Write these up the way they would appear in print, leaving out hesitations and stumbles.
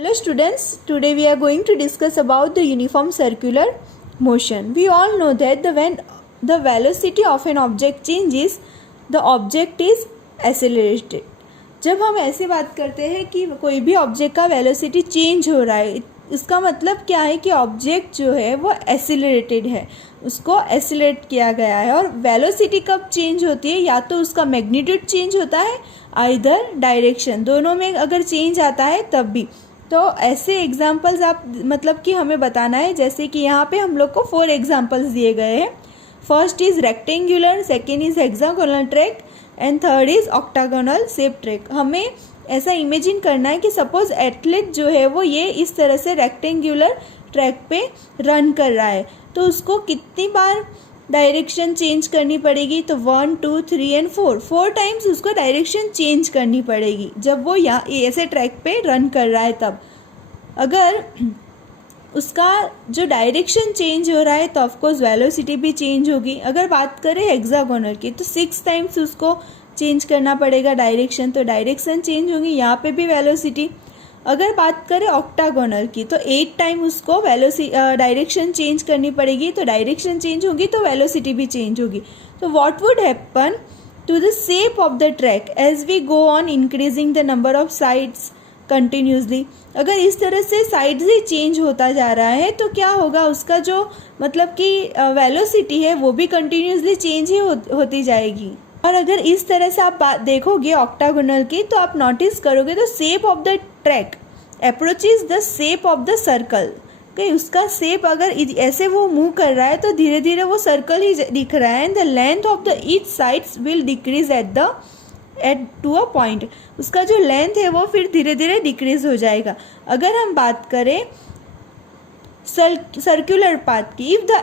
Hello students, today we are going to discuss about the uniform circular motion. We all know that when the velocity of an object changes, the object is accelerated. जब हम ऐसे बात करते हैं कि कोई भी object का वेलोसिटी चेंज हो रहा है, इसका मतलब क्या है कि ऑब्जेक्ट जो है वो एक्सीलरेटेड है, उसको एक्सीलरेट किया गया है। और वेलोसिटी कब चेंज होती है? या तो उसका मैग्नीट्यूड चेंज होता है, आइदर डायरेक्शन, दोनों में अगर चेंज आता है तब भी। तो ऐसे एग्जाम्पल्स आप मतलब कि हमें बताना है, जैसे कि यहाँ पे हम लोग को 4 एग्जाम्पल्स दिए गए हैं। First is rectangular, second is hexagonal track and third is octagonal shape track. हमें ऐसा इमेजिन करना है कि सपोज एथलीट जो है वो ये इस तरह से रेक्टेंगुलर ट्रैक पे रन कर रहा है, तो उसको कितनी बार डायरेक्शन चेंज करनी पड़ेगी? तो 1 2 3 एंड 4 टाइम्स उसको डायरेक्शन चेंज करनी पड़ेगी जब वो यहाँ ऐसे ट्रैक पे रन कर रहा है। तब अगर उसका जो डायरेक्शन चेंज हो रहा है तो ऑफकोर्स वेलोसिटी भी चेंज होगी। अगर बात करें हेक्सागोनल की तो 6 टाइम्स उसको चेंज करना पड़ेगा डायरेक्शन, तो डायरेक्शन चेंज होगी, यहाँ पे भी वेलोसिटी। अगर बात करें ऑक्टागोनल की तो 8 टाइम उसको डायरेक्शन चेंज करनी पड़ेगी, तो डायरेक्शन चेंज होगी तो वेलोसिटी भी चेंज होगी। तो what would happen to the shape of the track as we go on increasing the number of sides continuously? अगर इस तरह से साइड्स ही चेंज होता जा रहा है तो क्या होगा? उसका जो मतलब कि वेलोसिटी है वो भी कंटिन्यूसली चेंज ही होती जाएगी। और अगर इस तरह से आप बात देखोगे ऑक्टागोनल की तो आप नोटिस करोगे तो shape of the track approaches the shape of the circle. कि उसका शेप अगर ऐसे वो मूव कर रहा है तो धीरे धीरे वो सर्कल ही दिख रहा है। And the length of the each sides will decrease at to a point. उसका जो लेंथ है वो फिर धीरे धीरे डिक्रीज हो जाएगा। अगर हम बात करें सर्कुलर पाथ की, if the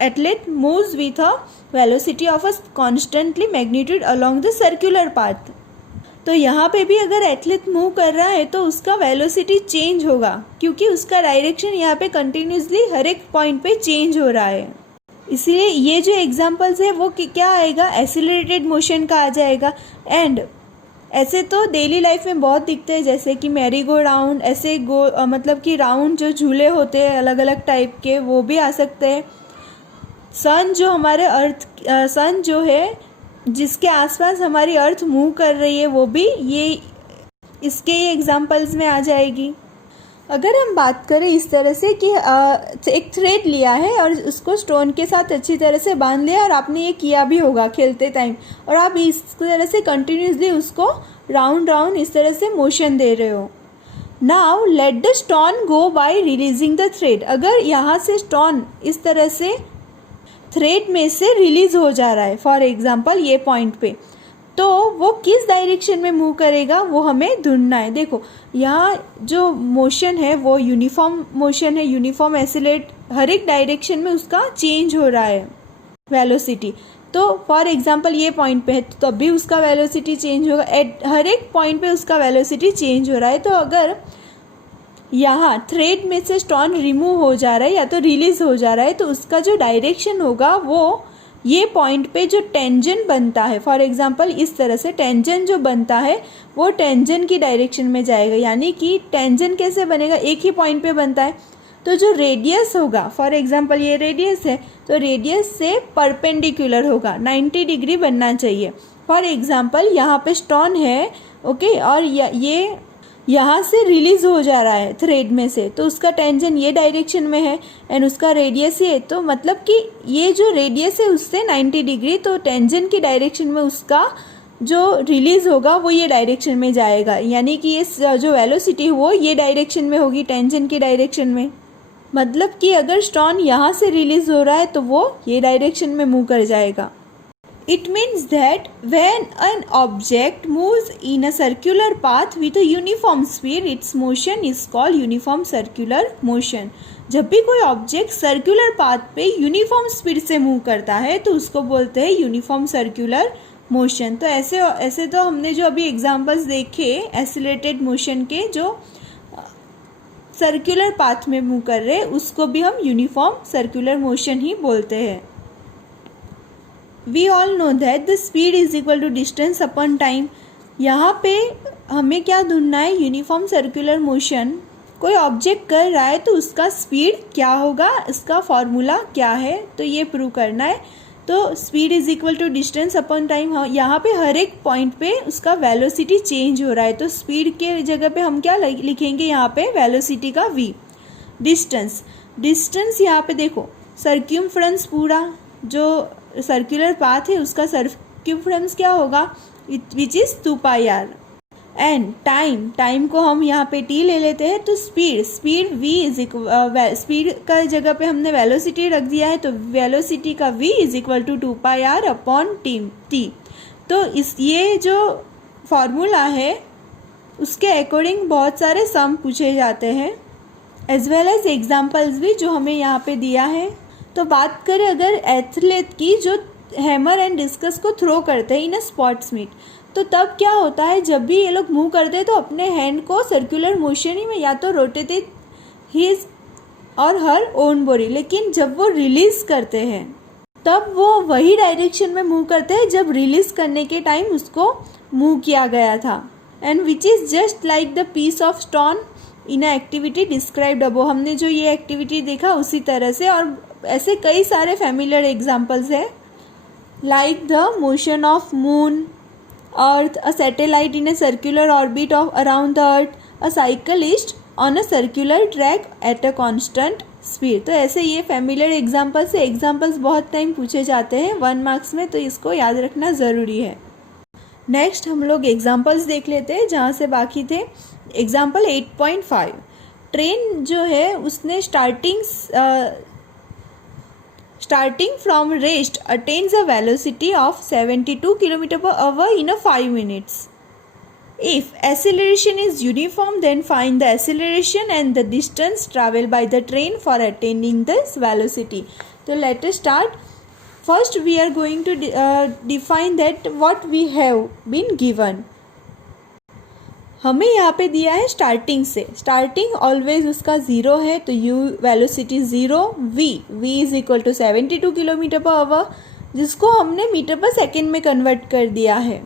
athlete moves with a velocity of a constantly magnitude along the circular path, तो यहाँ पे भी अगर एथलीट मूव कर रहा है तो उसका वेलोसिटी चेंज होगा, क्योंकि उसका डायरेक्शन यहाँ पे कंटिन्यूसली हर एक पॉइंट पे चेंज हो रहा है। इसीलिए ये जो एग्जांपल्स है वो क्या आएगा? एक्सीलरेटेड मोशन का आ जाएगा। एंड ऐसे तो डेली लाइफ में बहुत दिखते हैं, जैसे कि मैरी गो राउंड, ऐसे मतलब कि राउंड जो झूले होते हैं अलग अलग टाइप के, वो भी आ सकते हैं। सन जो हमारे सन जो है जिसके आसपास हमारी अर्थ मूव कर रही है, वो भी इसके एग्जांपल्स में आ जाएगी। अगर हम बात करें इस तरह से कि एक थ्रेड लिया है और उसको स्टोन के साथ अच्छी तरह से बांध लिया, और आपने ये किया भी होगा खेलते टाइम, और आप इस तरह से कंटिन्यूसली उसको राउंड राउंड इस तरह से मोशन दे रहे हो। Now let the stone go bye releasing the thread. अगर यहाँ से स्टोन इस तरह से थ्रेड में से रिलीज हो जा रहा है, फॉर एग्जाम्पल ये पॉइंट पे, तो वो किस डायरेक्शन में मूव करेगा वो हमें ढूंढना है। देखो यहाँ जो मोशन है वो यूनिफॉर्म मोशन है, यूनिफॉर्म एक्सीलरेट, हर एक डायरेक्शन में उसका चेंज हो रहा है वेलोसिटी। तो फॉर एग्जांपल ये पॉइंट पे है तो तब भी उसका वेलोसिटी चेंज होगा, हर एक पॉइंट पे उसका वेलोसिटी चेंज हो रहा है। तो अगर यहाँ थ्रेड में से स्टोन रिमूव हो जा रहा है या तो रिलीज हो जा रहा है, तो उसका जो डायरेक्शन होगा वो ये पॉइंट पे जो टेंजेंट बनता है, फॉर एग्जांपल इस तरह से टेंजेंट जो बनता है वो टेंजेंट की डायरेक्शन में जाएगा। यानी कि टेंजेंट कैसे बनेगा? एक ही पॉइंट पे बनता है, तो जो रेडियस होगा, फॉर एग्जांपल ये रेडियस है, तो रेडियस से परपेंडिकुलर होगा, 90 डिग्री बनना चाहिए। फॉर एग्जांपल यहाँ पे स्टोन है, ओके, और ये यहाँ से रिलीज हो जा रहा है थ्रेड में से, तो उसका टेंजेंट ये डायरेक्शन में है एंड उसका रेडियस ये, तो मतलब कि ये जो रेडियस है उससे 90 डिग्री, तो टेंजेंट की डायरेक्शन में उसका जो रिलीज होगा वो ये डायरेक्शन में जाएगा। यानी कि ये जो वेलोसिटी वो ये डायरेक्शन में होगी, टेंजेंट की डायरेक्शन में। मतलब कि अगर स्टोन यहाँ से रिलीज हो रहा है तो वो ये डायरेक्शन में मूव कर जाएगा। It means that when an object moves in a circular path with a uniform speed, its motion is called uniform circular motion. जब भी कोई ऑब्जेक्ट सर्कुलर पाथ पे यूनिफॉर्म स्पीड से मूव करता है तो उसको बोलते हैं यूनिफॉर्म सर्कुलर मोशन। तो ऐसे तो हमने जो अभी एग्जांपल्स देखे एक्सीलरेटेड मोशन के, जो सर्कुलर पाथ में मूव कर रहे हैं, उसको भी हम यूनिफॉर्म सर्कुलर मोशन ही बोलते हैं। We all know that the speed is equal to distance upon time. यहाँ पे हमें क्या ढूंढना है, यूनिफॉर्म सर्कुलर मोशन। कोई ऑब्जेक्ट कर रहा है तो उसका स्पीड क्या होगा, इसका फॉर्मूला क्या है, तो ये प्रूव करना है। तो speed is equal to distance upon time. यहाँ पे हर एक पॉइंट पे उसका वेलोसिटी चेंज हो रहा है, तो स्पीड के जगह पे हम क्या लिखेंगे यहाँ पे, वेलोसिटी का v। डिस्टेंस यहाँ पे देखो, सर्क्यूमफ्रेंस पूरा जो सर्कुलर पाथ है उसका सर्क्यूमफ्रेंस क्या होगा, which is 2πr। And time को हम यहाँ पे t ले लेते हैं, तो स्पीड v इज स्पीड का जगह पे हमने वेलोसिटी रख दिया है, तो वेलोसिटी का v is equal to 2πr upon t। तो ये जो फॉर्मूला है उसके अकॉर्डिंग बहुत सारे सम पूछे जाते हैं, एज वेल एज एग्जाम्पल्स भी जो हमें यहाँ पे दिया है। तो बात करें अगर एथलीट की जो हैमर एंड डिस्कस को थ्रो करते हैं इन अ स्पोर्ट्स मीट, तो तब क्या होता है, जब भी ये लोग मूव करते हैं तो अपने हैंड को सर्कुलर मोशन ही में या तो रोटेट हिज और हर ओन बॉडी, लेकिन जब वो रिलीज करते हैं तब वो वही डायरेक्शन में मूव करते हैं जब रिलीज करने के टाइम उसको मूव किया गया था। And which is just like the piece of stone in activity described above. हमने जो ये एक्टिविटी देखा उसी तरह से, और ऐसे कई सारे फैमिलियर एग्जाम्पल्स हैं, like the motion of moon, earth, a satellite in a circular orbit of around the earth, a cyclist on a circular track at a constant speed। तो ऐसे ये फैमिलियर एग्जाम्पल्स है। एग्जाम्पल्स बहुत time पूछे जाते हैं 1 marks में, तो इसको याद रखना ज़रूरी है। नेक्स्ट हम लोग एग्जाम्पल्स देख लेते हैं जहाँ से बाकी थे। एग्जाम्पल 8.5, ट्रेन जो है उसने starting from rest attains a velocity of 72 km/h in a 5 minutes. If acceleration is uniform, then find the acceleration and the distance traveled by the train for attaining this velocity. So let us start. First we are going to define that what we have been given. हमें यहाँ पे दिया है starting से, starting always उसका 0 है, तो u velocity 0, v is equal to 72 km/h, जिसको हमने मीटर पर सेकेंड में कन्वर्ट कर दिया है।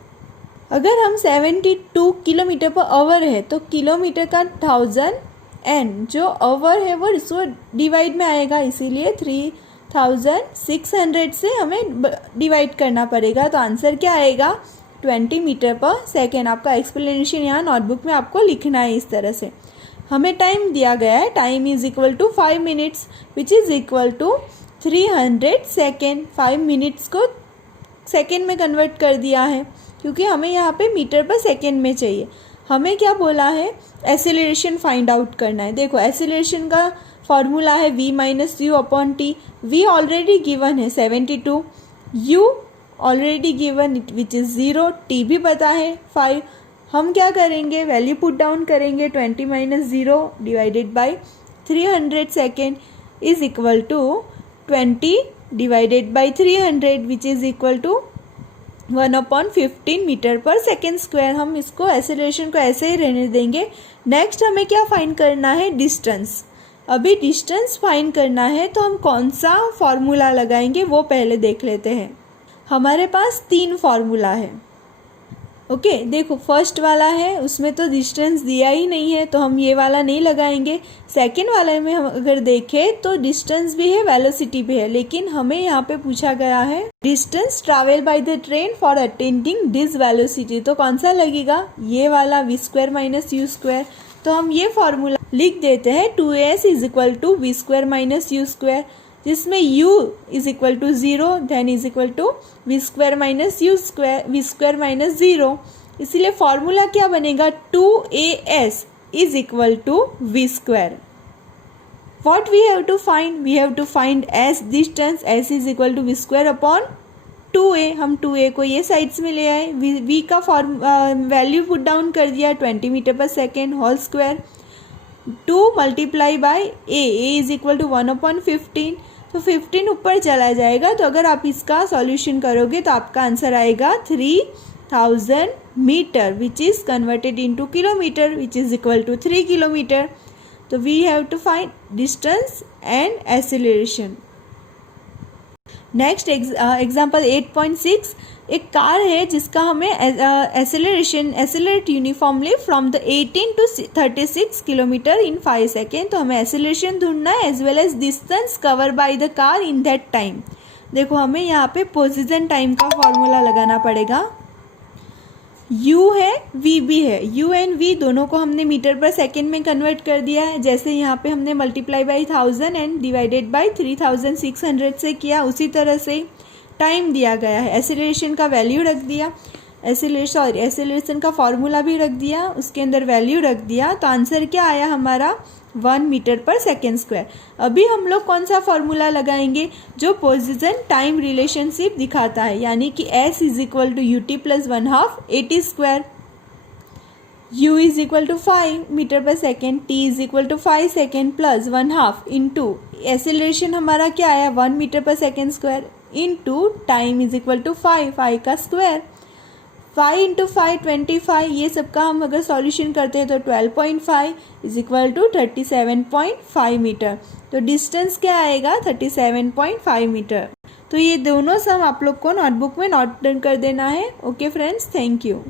अगर हम 72 km/h है तो किलोमीटर का 1000 एन जो आवर है वो इसको डिवाइड में आएगा, इसीलिए 3600 से हमें डिवाइड करना पड़ेगा। तो आंसर क्या आएगा, 20 मीटर पर सेकेंड। आपका एक्सप्लेनेशन यहाँ नोटबुक में आपको लिखना है इस तरह से। हमें टाइम दिया गया है, time is equal to 5 minutes which is equal to 300 second. 5 minutes को सेकेंड में कन्वर्ट कर दिया है क्योंकि हमें यहाँ पे मीटर पर सेकेंड में चाहिए। हमें क्या बोला है, एसेलरेशन फाइंड आउट करना है। देखो एसेलरेशन का फॉर्मूला है v minus you upon T. v already given है 72, u already given which is 0, T भी पता है 5। हम क्या करेंगे, वैल्यू पुट डाउन करेंगे, 20 minus 0 divided by 300 second is equal to 20 divided by 300 which is equal to 1/15 metre पर second square. हम इसको एसेलरेशन को ऐसे ही रहने देंगे। नेक्स्ट हमें क्या फाइंड करना है, डिस्टेंस। अभी डिस्टेंस फाइंड करना है तो हम कौन सा फॉर्मूला लगाएंगे वो पहले देख लेते हैं। हमारे पास 3 फार्मूला है। ओके देखो फर्स्ट वाला है उसमें तो डिस्टेंस दिया ही नहीं है तो हम ये वाला नहीं लगाएंगे। सेकंड वाले में हम अगर देखें तो डिस्टेंस भी है, वेलोसिटी भी है, लेकिन हमें यहाँ पे पूछा गया है distance travel by the train for attending this velocity. तो कौन सा लगेगा, ये वाला v² माइनस u²। तो हम ये फॉर्मूला लिख देते हैं 2as is equal to v² - u², जिसमें u is equal to 0 then is equal to v² minus v² - 0। इसलिए फॉर्मूला क्या बनेगा, 2as is equal to v²। What we have to find, we have to find s distance, s is equal to v² upon 2a। हम 2a को ये sides में ले आए, v का वैल्यू पुट डाउन कर दिया 20 मीटर पर second whole square, 2 multiply by a is equal to 1/15। तो 15 ऊपर चला जाएगा, तो अगर आप इसका सॉल्यूशन करोगे तो आपका आंसर आएगा 3000 metre which is converted into kilometre which is equal to 3 kilometre. तो we have to find distance and acceleration. Next example 8.6, एक कार है जिसका हमें accelerate uniformly from the 18 to 36 kilometre in 5 second. तो हमें एसेलरेशन ढूंढना है as well as distance cover by the car in that time. देखो हमें यहाँ पे पोजीशन टाइम का फॉर्मूला लगाना पड़ेगा। u है, vb है, u एंड v दोनों को हमने मीटर पर सेकेंड में कन्वर्ट कर दिया है। जैसे यहाँ पे हमने multiply by 1000 and divided by 3600 से किया, उसी तरह से टाइम दिया गया है, एसेलरेशन का वैल्यू रख दिया, एसेलरेशन का फॉर्मूला भी रख दिया, उसके अंदर वैल्यू रख दिया। तो आंसर क्या आया हमारा 1 मीटर पर सेकेंड स्क्वायर। अभी हम लोग कौन सा फॉर्मूला लगाएंगे, जो पोजीशन टाइम रिलेशनशिप दिखाता है, यानी कि s is equal to u t plus 1/2 AT square, u is equal to 5 metre पर second, t is equal to 5 second plus 1/2 into acceleration हमारा क्या आया 1 मीटर पर second square into time is equal to 5 का square. 5 into 5 25, ये सबका हम अगर सॉल्यूशन करते हैं तो 12.5 इज इक्वल टू 37.5 मीटर। तो डिस्टेंस क्या आएगा 37.5 मीटर। तो ये दोनों सम आप लोग को नोटबुक में नोट डाउन कर देना है। Okay friends, thank you.